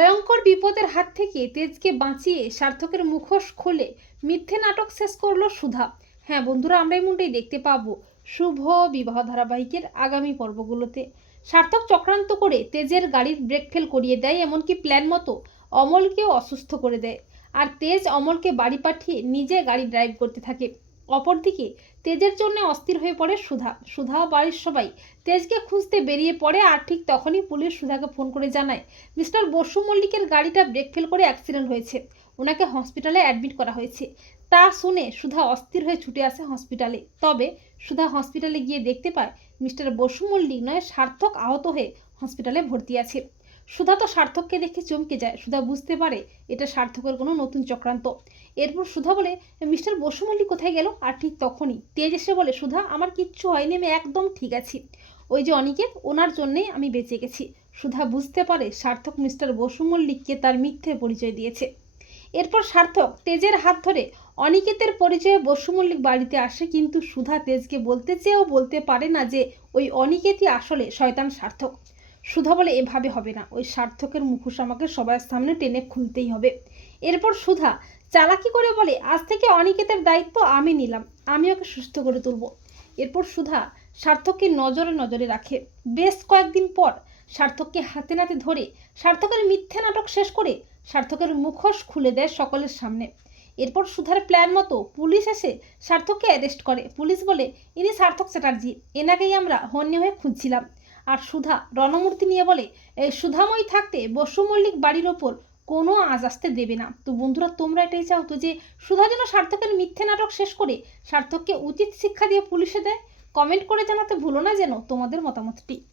ভয়ঙ্কর বিপদের হাত থেকে তেজকে বাঁচিয়ে সার্থকের মুখোশ খুলে মিথ্যে নাটক শেষ করল সুধা। হ্যাঁ বন্ধুরা, আমরা এমনটাই দেখতে পাবো শুভ বিবাহ ধারাবাহিকের আগামী পর্বগুলোতে। সার্থক চক্রান্ত করে তেজের গাড়ির ব্রেক ফেল করিয়ে দেয়, এমনকি প্ল্যান মতো অমলকেও অসুস্থ করে দেয়। আর তেজ অমলকে বাড়ি পাঠিয়ে নিজে গাড়ি ড্রাইভ করতে থাকে। অপরদিকে তেজের জন্য অস্থির হয়ে পড়ে সুধা। সুধা বাড়ির সবাই তেজকে খুঁজতে বেরিয়ে পড়ে আর ঠিক তখনই পুলিশ সুধাকে ফোন করে জানায়, মিস্টার বসু মল্লিকের গাড়িটা ব্রেক ফেল করে অ্যাক্সিডেন্ট হয়েছে। ওনাকে হসপিটালে অ্যাডমিট করা হয়েছে। তা শুনে সুধা অস্থির হয়ে ছুটে আসে হসপিটালে। তবে সুধা হসপিটালে গিয়ে দেখতে পায়, মিস্টার বসু মল্লিক নয়, সার্থক আহত হয়ে হসপিটালে ভর্তি আছে। সুধা তো সার্থককে দেখে চমকে যায়। সুধা বুঝতে পারে এটা সার্থকের কোনো নতুন চক্রান্ত। এরপর সুধা বলে, মিস্টার বসু মল্লিক কোথায় গেল? আর ঠিক তখনই তেজ এসে বলে, সুধা, আমার কিচ্ছু হয়নি, আমি একদম ঠিক আছি। ওই যে অনিকেত, ওনার জন্যেই আমি বেঁচে গেছি। সুধা বুঝতে পারে সার্থক মিস্টার বসু মল্লিককে তার মিথ্যে পরিচয় দিয়েছে। এরপর সার্থক তেজের হাত ধরে, অনিকেতের পরিচয়ে বসু মল্লিক বাড়িতে আসে, কিন্তু সুধা তেজকে বলতে চেয়েও বলতে পারে না যে ওই অনিকেতই আসলে শয়তান সার্থক। সুধা বলে, এভাবে হবে না। ওই সার্থকের মুখোশ আমাকে সবার সামনে টেনে খুলতেই হবে। এরপর সুধা চালাকি করে বলে, আজ থেকে অনিকেতের দায়িত্ব আমি নিলাম। আমি ওকে সুস্থ করে তুলব। এরপর সুধা সার্থককে নজরে নজরে রাখে। বেশ কয়েকদিন পর সার্থককে হাতে নাতে ধরে সার্থকের মিথ্যে নাটক শেষ করে সার্থকের মুখোশ খুলে দেয় সকলের সামনে। এরপর সুধার প্ল্যান মতো পুলিশ এসে সার্থককে অ্যারেস্ট করে। পুলিশ বলে, ইনি সার্থক চ্যাটার্জি। এনাকেই আমরা হন্যে হয়ে খুঁজছিলাম। আর সুধা রণমূর্তি নিয়ে বলে এই সুধাময় থাকতে বসুমল্লিক বাড়ির ওপর কোনো আজ আসতে দেবে না। তো বন্ধুরা, তোমরা এটাই চাও তো যে, সুধা যেন সার্থকের মিথ্যে নাটক শেষ করে সার্থককে উচিত শিক্ষা দিয়ে পুলিশে দেয়? কমেন্ট করে জানাতে ভুলো না যেন তোমাদের মতামতটি।